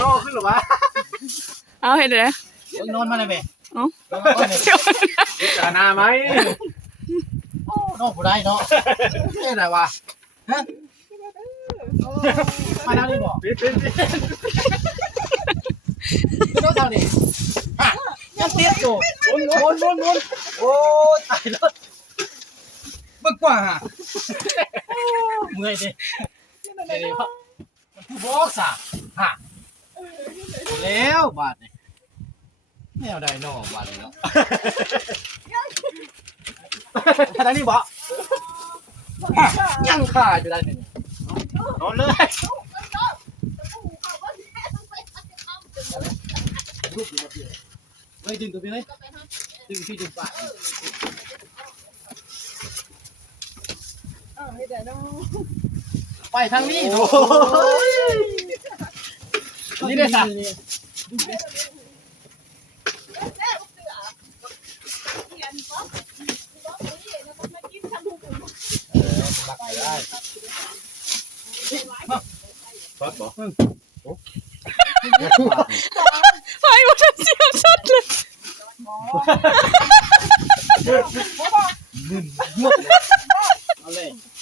ย่อขึ้นหรอวะเอาเห็นเลยนอนมาเลยแม่เอ้าจานาไหมโอ้นอนผู้ใดเนาะนี่อะไรวะฮะมาแล้วนี่บอกน้องเท่านี้ฮะยังเตี้ยอยู่วนโอ้ตายแล้วเบิ่งกว่าฮะเมื่อยดิเดี๋ยวมันผู้บอกสะฮะแล้วบาดนี่แนวใดนอบาดนี่เนาะท่านนี่บอกยังขาอยู่ได้นี่นอนเลยไม่ดึงตัวไปเลยดึงพี่ดึงปากไปทางนี้โอ้ยนี่ได้สักปักบอกไปหมดเสียวชัดเลย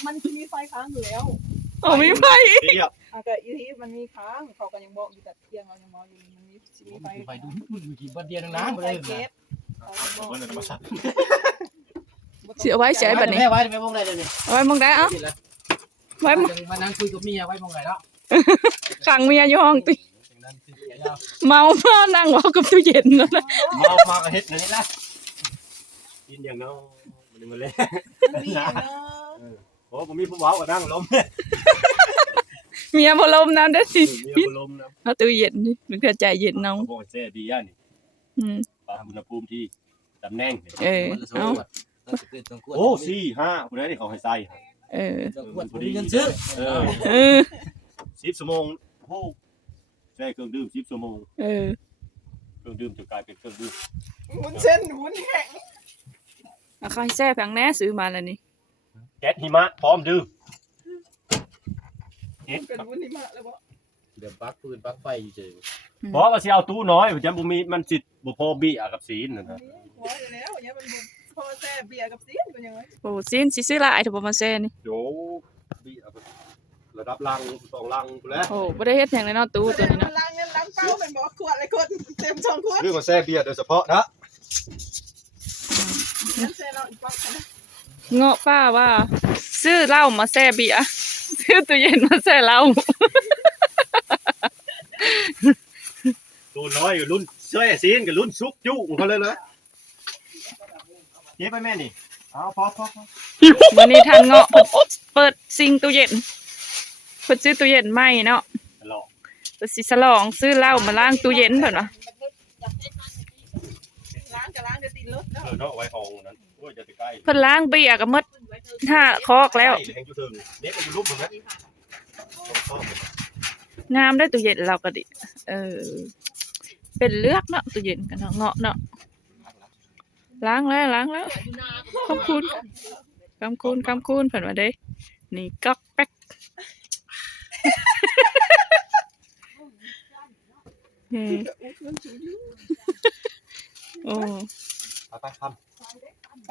มันมีไฟค้างอยู่แล้วโอ้มีไฟแต่อีทีมันมีค้างเขาก็ยังบอกอยู่แต่เที่ยงเรายังมองอยู่มันมีไฟดูอยู่กี่วันเดียวนะไฟเก็บเสียไว้เสียแบบนี้ไว้ไม่มองอะไรเลยไว้มองได้เอ้าไว้มานั่งคุยกับเมียไว้มองไหนแล้วขังเมียอยู่ห้องติเมามานั่งว่ากับตู้เย็นนั่นแหละเมากระเฮ็ดนี่นะกินอย่างน้องมันมาเลยโอ้ผมมีผู้บ่าวก็นั่งล้มเมียบ่ลมน้ำได้สิเมียบ่ล้มนะเอาตู้เย็นนี่มันก็ใจเย็นน้องโอ้แซ่ดีอ่ะนี่ปลาอุณหภูมิที่ตำแหน่งเอาโอ้4-5ผู้ใดที่เขาให้ใส่พอดีกันซื้อ10 ชั่วโมงโอ้ใช่เครื่องดื่ม10 ชั่วโมงเครื่องดื่มจะกลายเป็นเครื่องดื่มวุ้นเส้นวุ้นแข็งใครแซ่บอย่างแน่ซื้อมาแล้วนี่แก๊สหิมะพร้อมดื่มเป็นวุ้นหิมะแล้วบ่เดี๋ยวปลั๊กปืนปลั๊กไฟเฉยเพราะว่าสิเอาตู้น้อยจำบ่มีมันสิบ่พอบี้กับซีนนั่นนะพอแล้วเนี่ยมันพอแซ่เบียร์กับซีนเป็นยังไงโอ้ซีนสิซื้อหลายถ้าบ่มาแซ่นี่โยบี้ระดับลัง2ลังพุ่นแล้วโอ้บ่ได้เฮ็ดหยังเลยเนาะตู้ตัวนี้เนาะลังเงินลังเป้าเป็นบ่ขวดอะไรคนเต็ม2ขวดเรื่องของแซ่เบียร์โดยเฉพาะนะแซ่เราอีกปั๊บนะเงาะป้าว่าซื้อเหล้ามาแซ่เบียร์ซื้อตู้เย็นมาแซ่เหล้าตัวน้อยรุ่นแซ่ซีนกับรุ่นซุกจุของเขาเลยเหรอเจ๊ไปแม่นี่เอาพอวันนี้ทางเงาะเปิดซิงตู้เย็นเพิ่นซื้อตู้เย็นใหม่เนาะเพิ่นสิฉลองซื้อเหล้ามาล้างตู้เย็นเพิ่นว่าล้างกับล้างจะติดรถเนาะเนาะไว้ห้องนั้นโอ้ยจะใกล้เพิ่นล้างเบียร์ก็หมด5คอกแล้วงามได้ตู้เย็นเราก็ดิเป็นเลือกเนาะตู้เย็นกันเนาะเงาะเนาะล้างแล้วขอบคุณเพิ่นว่าเด้นี่ก๊อกแป๊กโอ้ไปทำ